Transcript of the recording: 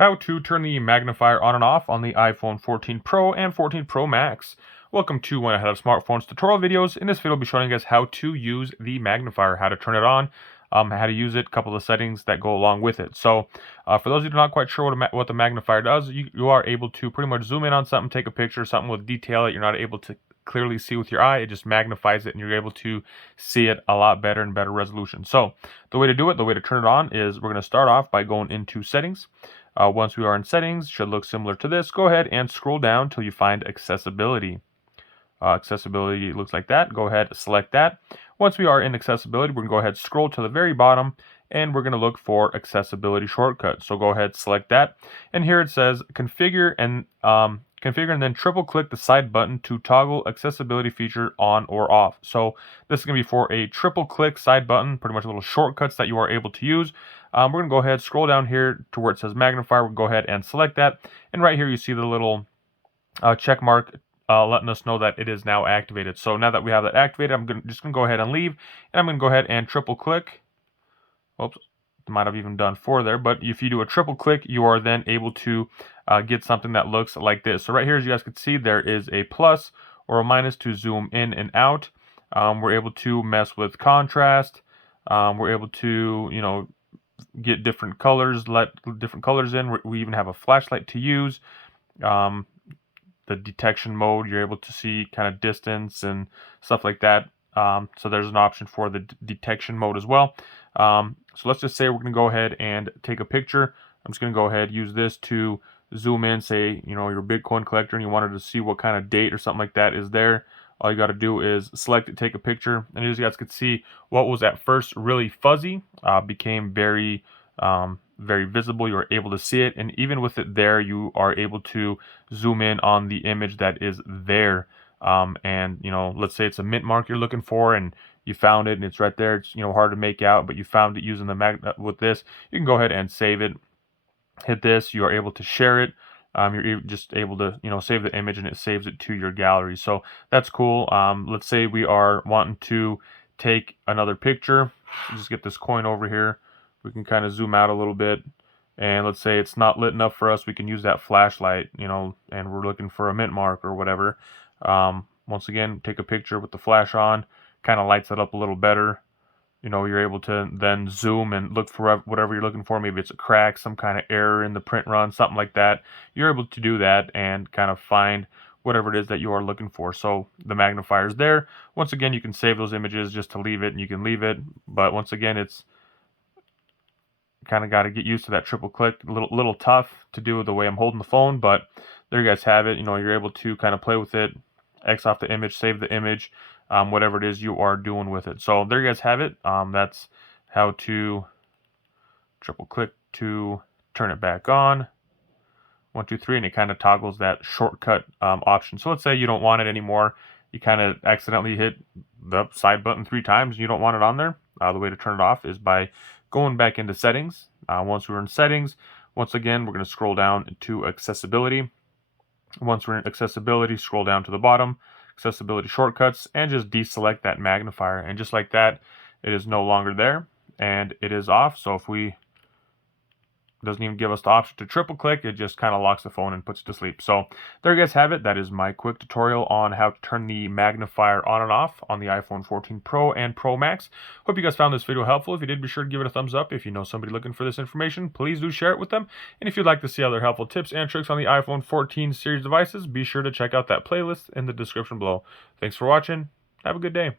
How to turn the magnifier on and off on the iPhone 14 Pro and 14 Pro Max. Welcome to One Ahead of Smartphones tutorial videos. In this video, I'll be showing you guys how to use the magnifier, how to turn it on, how to use it, a couple of settings that go along with it. So for those of you who are not quite sure what the magnifier does, you are able to pretty much zoom in on something, take a picture, something with detail that you're not able to clearly see with your eye. It just magnifies it and you're able to see it a lot better and better resolution. So the way to do it, the way to turn it on is we're going to start off by going into settings. Once we are in settings, should look similar to this. Go ahead and scroll down till you find accessibility. Accessibility looks like that. Go ahead, select that. Once we are in accessibility, we're going to go ahead, scroll to the very bottom, and we're going to look for accessibility shortcuts. So go ahead, select that. And here it says configure and then triple click the side button to toggle accessibility feature on or off. So this is going to be for a triple click side button, pretty much little shortcuts that you are able to use. We're going to go ahead, scroll down here to where it says magnifier. We'll go ahead and select that. And right here you see the little check mark letting us know that it is now activated. So now that we have that activated, I'm just going to go ahead and leave. And I'm going to go ahead and triple click. Oops, might have even done 4 there. But if you do a triple click, you are then able to get something that looks like this. So right here, as you guys can see, there is a plus or a minus to zoom in and out. We're able to mess with contrast. We're able to, get different colors, let different colors in. We even have a flashlight to use. The detection mode, you're able to see kind of distance and stuff like that. So there's an option for the detection mode as well. So let's just say we're going to go ahead and take a picture. I'm just going to go ahead, use this to zoom in, say, you're a Bitcoin collector and you wanted to see what kind of date or something like that is there. All you got to do is select it, take a picture, and as you guys could see, what was at first really fuzzy became very visible. You are able to see it, and even with it there, you are able to zoom in on the image that is there. And let's say it's a mint mark you're looking for, and you found it, and it's right there. It's hard to make out, but you found it using the magnet. With this, you can go ahead and save it. Hit this. You are able to share it. You're just able to save the image and it saves it to your gallery. So that's cool. Let's say we are wanting to take another picture. Just get this coin over here. We can kind of zoom out a little bit, and let's say it's not lit enough for us. We can use that flashlight, and we're looking for a mint mark or whatever. Once again, take a picture with the flash on, kind of lights it up a little better. You're able to then zoom and look for whatever you're looking for. Maybe it's a crack, some kind of error in the print run, something like that. You're able to do that and kind of find whatever it is that you are looking for. So the magnifier is there. Once again, you can save those images just to leave it, and you can leave it. But once again, it's kind of got to get used to that triple click. A little tough to do the way I'm holding the phone, but there you guys have it. You're able to kind of play with it, X off the image, save the image. Whatever it is you are doing with it. So there you guys have it. That's how to triple click to turn it back on. 1, 2, 3, and it kind of toggles that shortcut option. So let's say you don't want it anymore. You kind of accidentally hit the side button 3 times and you don't want it on there. The way to turn it off is by going back into settings. Once we're in settings, once again, we're going to scroll down to accessibility. Once we're in accessibility, scroll down to the bottom, accessibility shortcuts, and just deselect that magnifier. And just like that, it is no longer there and it is off. So if we doesn't even give us the option to triple click, it just kind of locks the phone and puts it to sleep. So there you guys have it. That is my quick tutorial on how to turn the magnifier on and off on the iPhone 14 Pro and Pro Max. Hope you guys found this video helpful. If you did, be sure to give it a thumbs up. If you know somebody looking for this information, please do share it with them. And if you'd like to see other helpful tips and tricks on the iPhone 14 series devices, be sure to check out that playlist in the description below. Thanks for watching. Have a good day.